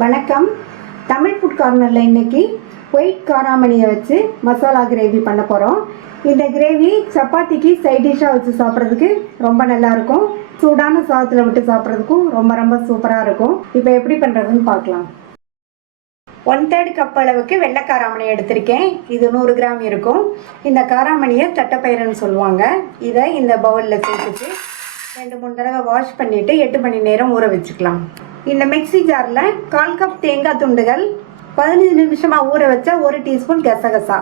வணக்கம். தமிழ் ஃபுட் கார்னரில் இன்றைக்கி ஒயிட் காராமணியை வச்சு மசாலா கிரேவி பண்ண போகிறோம். இந்த கிரேவி சப்பாத்திக்கு சைட் டிஷ்ஷாக வச்சு சாப்பிட்றதுக்கு ரொம்ப நல்லாயிருக்கும். சூடான சாதத்தில் விட்டு சாப்பிட்றதுக்கும் ரொம்ப சூப்பராக இருக்கும். இப்போ எப்படி பண்ணுறதுன்னு பார்க்கலாம். 1/3 கப் அளவுக்கு வெள்ளை காராமணி எடுத்திருக்கேன். இது 100 கிராம் இருக்கும். இந்த காராமணியை தட்டைப்பயிறுன்னு சொல்லுவாங்க. இதை இந்த பவுலில் சேர்த்துட்டு 2-3 தடவை வாஷ் பண்ணிவிட்டு 8 மணி நேரம் ஊற வச்சுக்கலாம். இந்த மிக்ஸி ஜாரில் 1/4 கப் தேங்காய் துண்டுகள், 15 நிமிஷமாக ஊற வச்ச 1 டீஸ்பூன் கசகசா.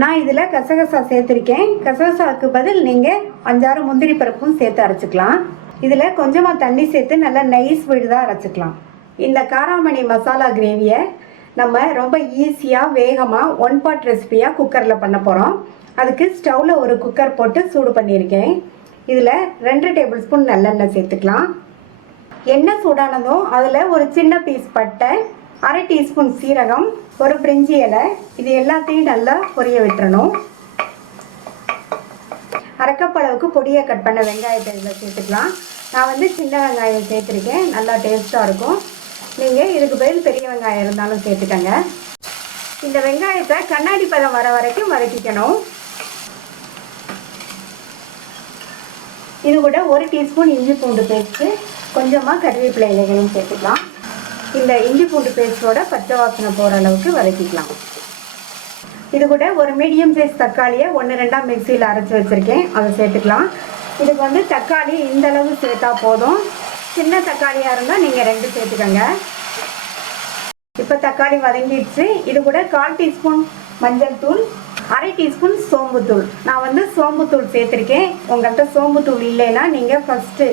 நான் இதில் கசகசா சேர்த்துருக்கேன். கசகசாவுக்கு பதில் நீங்கள் 5-6 முந்திரி பருப்பும் சேர்த்து அரைச்சிக்கலாம். இதில் கொஞ்சமாக தண்ணி சேர்த்து நல்லா நைஸ் விழுதாக அரைச்சிக்கலாம். இந்த காராமணி மசாலா கிரேவியை நம்ம ரொம்ப ஈஸியாக வேகமாக 1 பாட் ரெசிபியாக குக்கரில் பண்ண போகிறோம். அதுக்கு ஸ்டவ்வில் ஒரு குக்கர் போட்டு சூடு பண்ணியிருக்கேன். இதில் 2 டேபிள் ஸ்பூன் நல்லெண்ணெய் சேர்த்துக்கலாம். எண்ணெய் சூடானதும் அதில் ஒரு சின்ன பீஸ் பட்டை, 1/2 டீஸ்பூன் சீரகம், ஒரு பிரிஞ்சி இலை, இது எல்லாத்தையும் நல்லா பொரிய விட்டுறணும். 1/2 கப் அளவுக்கு பொடியை கட் பண்ண வெங்காயத்தை இதில் சேர்த்துக்கலாம். நான் சின்ன வெங்காயம் சேர்த்துருக்கேன். நல்லா டேஸ்ட்டாக இருக்கும். நீங்கள் இதுக்கு பதில் பெரிய வெங்காயம் இருந்தாலும் சேர்த்துக்கங்க. இந்த வெங்காயத்தை கண்ணாடி பதம் வர வரைக்கும் வதக்கிக்கணும். இது கூட 1 டீஸ்பூன் இஞ்சி பூண்டு பேஸ்ட்டு, கொஞ்சமாக கறிவேப்பிலை இலைகளையும் சேர்த்துக்கலாம். இந்த இஞ்சி பூண்டு பேஸ்ட்டோட பச்சை வாசனை போகிற அளவுக்கு வதக்கிக்கலாம். இது கூட ஒரு மீடியம் சைஸ் தக்காளியை 1-2 மிக்சியில் அரைச்சி வச்சுருக்கேன். அதை சேர்த்துக்கலாம். இதுக்கு தக்காளி இந்த அளவு சேர்த்தா போதும். சின்ன தக்காளியாக இருந்தால் நீங்கள் 2 சேர்த்துக்கோங்க. இப்போ தக்காளி வதங்கிடுச்சு. இது கூட 1/4 டீஸ்பூன் மஞ்சள் தூள், 1/2 டீஸ்பூன் சோம்புத்தூள். நான் சோம்புத்தூள் சேர்த்துருக்கேன். உங்கள்கிட்ட சோம்புத்தூள் இல்லைன்னா நீங்கள் ஃபஸ்ட்டு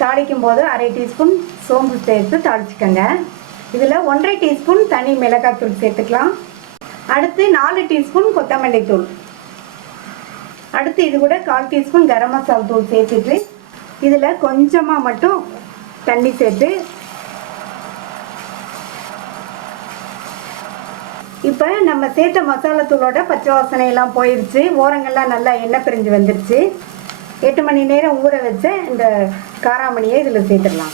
தாளிக்கும் போது 1/2 டீஸ்பூன் சோம்பு சேர்த்து தாளிச்சுக்கோங்க. இதில் 1/2 டீஸ்பூன் தனி மிளகாத்தூள் சேர்த்துக்கலாம். அடுத்து 4 டீஸ்பூன் கொத்தமல்லி தூள். அடுத்து இது கூட 1/4 டீஸ்பூன் கரம் மசாலா தூள் சேர்த்துட்டு இதில் கொஞ்சமாக மட்டும் தண்ணி சேர்த்து இப்போ நம்ம சேர்த்த மசாலா தூளோட பச்சை வாசனையெல்லாம் போயிடுச்சு. ஓரங்கள்லாம் நல்லா எண்ணெய் பிரிஞ்சு வந்துடுச்சு. 8 மணி நேரம் ஊற வச்ச இந்த காராமணியை இதில் சேர்த்துடலாம்.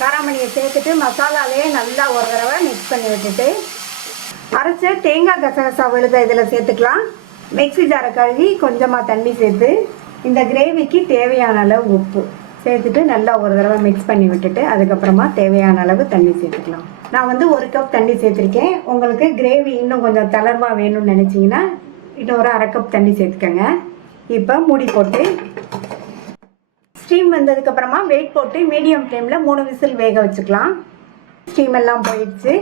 காராமணியை சேர்த்துட்டு மசாலாலேயே நல்லா ஒரு தடவை மிக்ஸ் பண்ணி விட்டுட்டு அரைச்ச தேங்காய் கசகசா விழுத இதில் சேர்த்துக்கலாம். மிக்ஸி ஜாரை கழுவி கொஞ்சமாக தண்ணி சேர்த்து இந்த கிரேவிக்கு தேவையான அளவு உப்பு சேர்த்துட்டு நல்லா ஒரு தடவை மிக்ஸ் பண்ணி விட்டுட்டு அதுக்கப்புறமா தேவையான அளவு தண்ணி சேர்த்துக்கலாம். நான் 1 கப் தண்ணி சேர்த்துருக்கேன். உங்களுக்கு கிரேவி இன்னும் கொஞ்சம் தளர்வாக வேணும்னு நினச்சிங்கன்னா இன்னொரு 1/2 கப் தண்ணி சேர்த்துக்கோங்க. இப்போ மூடி போட்டு ஸ்டீம் வந்ததுக்கப்புறமா வெயிட் போட்டு மீடியம் ஃப்ளேமில் 3 விசில் வேக வச்சுக்கலாம். ஸ்டீம் எல்லாம் போயிடுச்சு.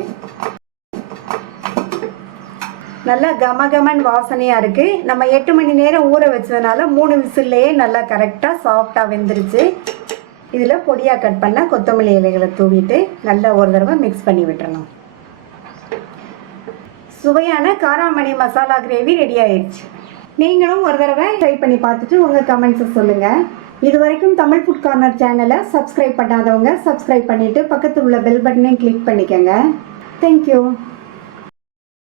நல்லா கமகமன் வாசனையாக இருக்குது. நம்ம 8 மணி நேரம் ஊற வச்சதுனால 3 விசில்லையே நல்லா கரெக்டாக சாஃப்டாக வெந்துருச்சு. இதில் பொடியாக கட் பண்ண கொத்தமல்லி இலைகளை தூவிட்டு நல்லா ஒரு தடவை மிக்ஸ் பண்ணி விட்டுறணும். சுவையான காராமணி மசாலா கிரேவி ரெடி ஆயிடுச்சு. நீங்களும் ஒரு தடவை ட்ரை பண்ணி பார்த்துட்டு உங்கள் கமெண்ட்ஸை சொல்லுங்கள். இது வரைக்கும் தமிழ் ஃபுட் கார்னர் சேனலை சப்ஸ்கிரைப் பண்ணாதவங்க சப்ஸ்கிரைப் பண்ணிவிட்டு பக்கத்தில் உள்ள பெல் பட்டனையும் கிளிக் பண்ணிக்கோங்க. தேங்க்யூ.